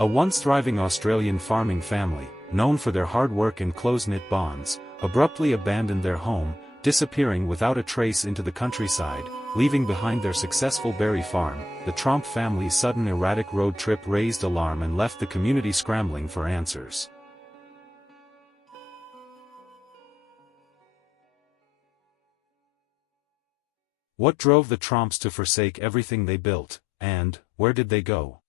A once thriving Australian farming family, known for their hard work and close-knit bonds, abruptly abandoned their home, disappearing without a trace into the countryside, leaving behind their successful berry farm. The 𝗕𝗵𝗶𝘆 family's sudden erratic road trip raised alarm and left the community scrambling for answers. What drove the 𝗕𝗵𝗶𝘆s to forsake everything they built, and where did they go?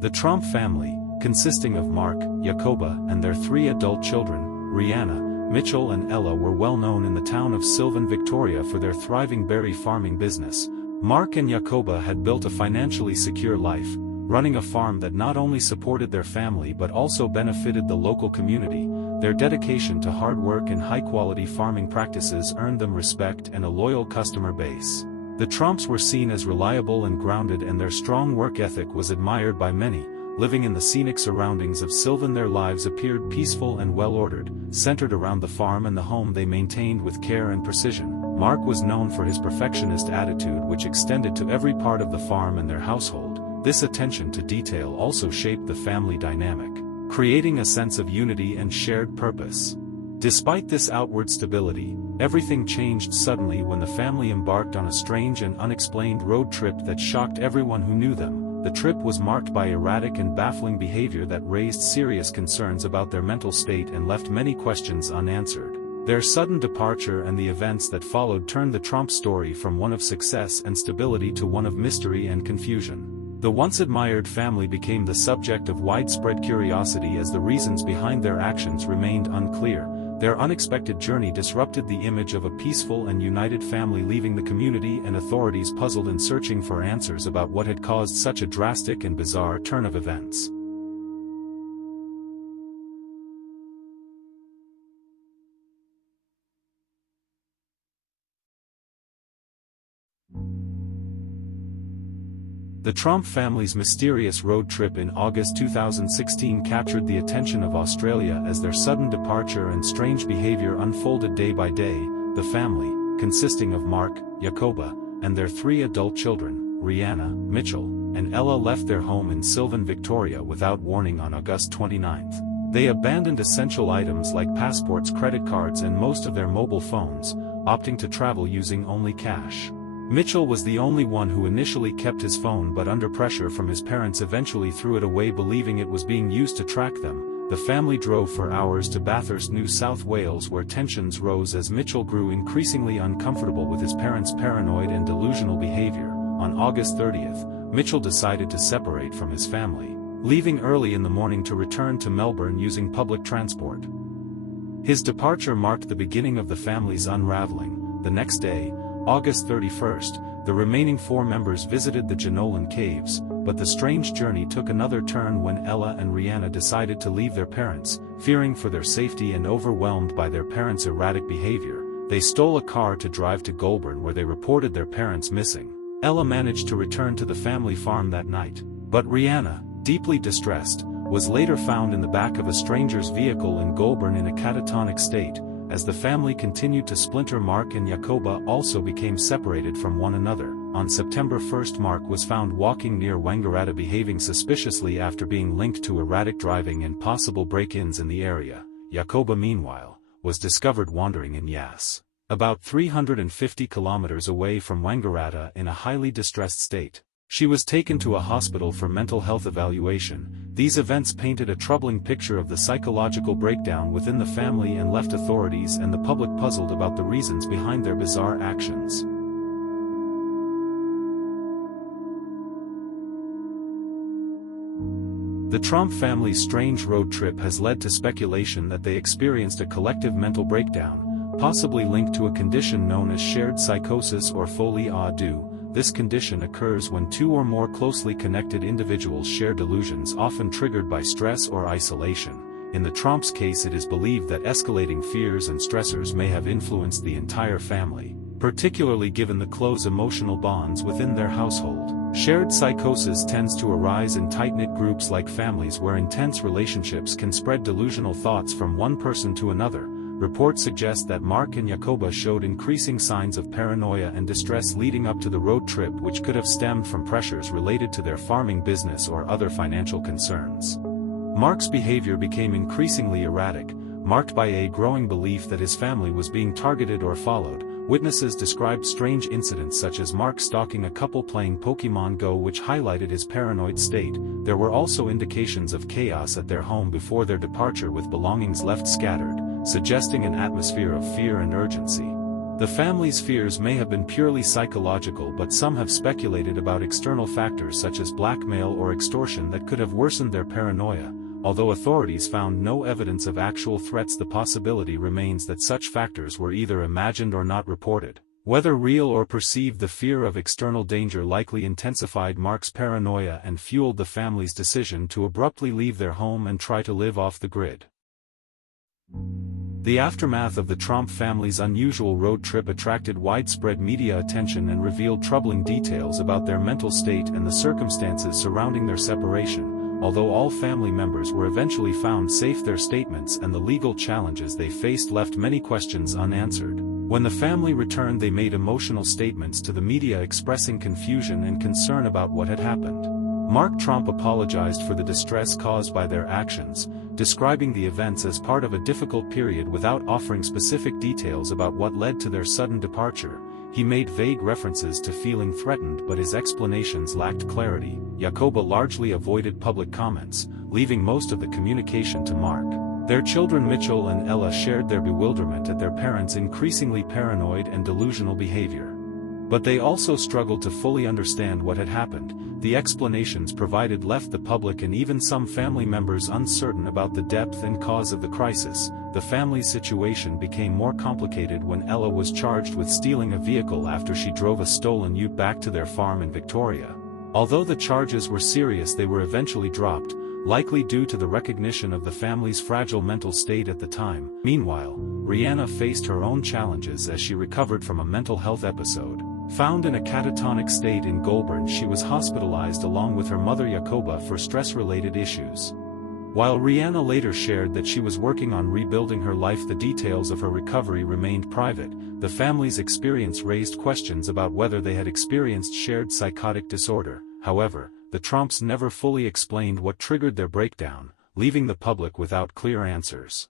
The 𝗕𝗵𝗶𝘆 family, consisting of Mark, 𝗕𝗃𝗵𝗆 and their 3 adult children, Rihanna, Mitchell and Ella, were well known in the town of Silvan, Victoria for their thriving berry farming business. Mark and 𝗕𝗃𝗵𝗆 had built a financially secure life, running a farm that not only supported their family but also benefited the local community. Their dedication to hard work and high-quality farming practices earned them respect and a loyal customer base. The 𝗕𝗵𝗶𝘆s were seen as reliable and grounded, and their strong work ethic was admired by many. Living in the scenic surroundings of Silvan, their lives appeared peaceful and well-ordered, centered around the farm and the home they maintained with care and precision. Mark was known for his perfectionist attitude, which extended to every part of the farm and their household. This attention to detail also shaped the family dynamic, creating a sense of unity and shared purpose. Despite this outward stability, everything changed suddenly when the family embarked on a strange and unexplained road trip that shocked everyone who knew them. The trip was marked by erratic and baffling behavior that raised serious concerns about their mental state and left many questions unanswered. Their sudden departure and the events that followed turned the 𝗕𝗵𝗶𝘆 story from one of success and stability to one of mystery and confusion. The once admired family became the subject of widespread curiosity as the reasons behind their actions remained unclear. Their unexpected journey disrupted the image of a peaceful and united family, leaving the community and authorities puzzled and searching for answers about what had caused such a drastic and bizarre turn of events. The 𝗕𝗵𝗶𝘆 family's mysterious road trip in August 2016 captured the attention of Australia as their sudden departure and strange behavior unfolded day by day. The family, consisting of Mark, 𝗕𝗃𝗵𝗆 and their 3 adult children, Rihanna, Mitchell, and Ella, left their home in Silvan, Victoria without warning on August 29. They abandoned essential items like passports, credit cards and most of their mobile phones, opting to travel using only cash. Mitchell was the only one who initially kept his phone, but under pressure from his parents eventually threw it away, believing it was being used to track them. The family drove for hours to 𝗏𝗏𝗏𝗏, New South Wales, where tensions rose as Mitchell grew increasingly uncomfortable with his parents' paranoid and delusional behavior. On August 30, Mitchell decided to separate from his family, leaving early in the morning to return to Melbourne using public transport. His departure marked the beginning of the family's unraveling. The next day, August 31, the remaining 4 members visited the Jenolan Caves, but the strange journey took another turn when Ella and Rihanna decided to leave their parents. Fearing for their safety and overwhelmed by their parents' erratic behavior, they stole a car to drive to Goulburn, where they reported their parents missing. Ella managed to return to the family farm that night, but Rihanna, deeply distressed, was later found in the back of a stranger's vehicle in Goulburn in a catatonic state. As the family continued to splinter, Mark and 𝗕𝗃𝗵𝗆 also became separated from one another. On September 1, Mark was found walking near 𝗃𝗃𝗃𝗃, behaving suspiciously after being linked to erratic driving and possible break-ins in the area. 𝗕𝗃𝗵𝗆, meanwhile, was discovered wandering in 𝗧𝗵𝗃𝗆, about 350 kilometers away from 𝗃𝗃𝗃𝗃, in a highly distressed state. She was taken to a hospital for mental health evaluation. These events painted a troubling picture of the psychological breakdown within the family and left authorities and the public puzzled about the reasons behind their bizarre actions. The 𝗕𝗵𝗶𝘆 family's strange road trip has led to speculation that they experienced a collective mental breakdown, possibly linked to a condition known as shared psychosis or folie à deux. This condition occurs when 2 or more closely connected individuals share delusions, often triggered by stress or isolation. In the 𝗕𝗵𝗶𝘆s case, it is believed that escalating fears and stressors may have influenced the entire family, particularly given the close emotional bonds within their household. Shared psychosis tends to arise in tight-knit groups like families, where intense relationships can spread delusional thoughts from one person to another. reports suggest that Mark and 𝗕𝗃𝗆 showed increasing signs of paranoia and distress leading up to the road trip, which could have stemmed from pressures related to their farming business or other financial concerns. Mark's behavior became increasingly erratic, marked by a growing belief that his family was being targeted or followed. Witnesses described strange incidents such as Mark stalking a couple playing Pokémon Go, which highlighted his paranoid state. There were also indications of chaos at their home before their departure, with belongings left scattered, suggesting an atmosphere of fear and urgency. The family's fears may have been purely psychological, but some have speculated about external factors such as blackmail or extortion that could have worsened their paranoia. Although authorities found no evidence of actual threats, the possibility remains that such factors were either imagined or not reported. Whether real or perceived, the fear of external danger likely intensified Mark's paranoia and fueled the family's decision to abruptly leave their home and try to live off the grid. The aftermath of the Trump family's unusual road trip attracted widespread media attention and revealed troubling details about their mental state and the circumstances surrounding their separation. Although all family members were eventually found safe, their statements and the legal challenges they faced left many questions unanswered. When the family returned, they made emotional statements to the media expressing confusion and concern about what had happened. Mark Trump apologized for the distress caused by their actions, describing the events as part of a difficult period without offering specific details about what led to their sudden departure. He made vague references to feeling threatened, but his explanations lacked clarity. 𝗕𝗃𝗆 largely avoided public comments, leaving most of the communication to Mark. Their children Mitchell and Ella shared their bewilderment at their parents' increasingly paranoid and delusional behavior. But they also struggled to fully understand what had happened. The explanations provided left the public and even some family members uncertain about the depth and cause of the crisis. The family's situation became more complicated when Ella was charged with stealing a vehicle after she drove a stolen ute back to their farm in Victoria. Although the charges were serious, they were eventually dropped, likely due to the recognition of the family's fragile mental state at the time. Meanwhile, Rihanna faced her own challenges as she recovered from a mental health episode. Found in a catatonic state in Goulburn, she was hospitalized along with her mother 𝗕𝗃𝗆 for stress-related issues. While Rihanna later shared that she was working on rebuilding her life, the details of her recovery remained private. The family's experience raised questions about whether they had experienced shared psychotic disorder. However, the Trumps never fully explained what triggered their breakdown, leaving the public without clear answers.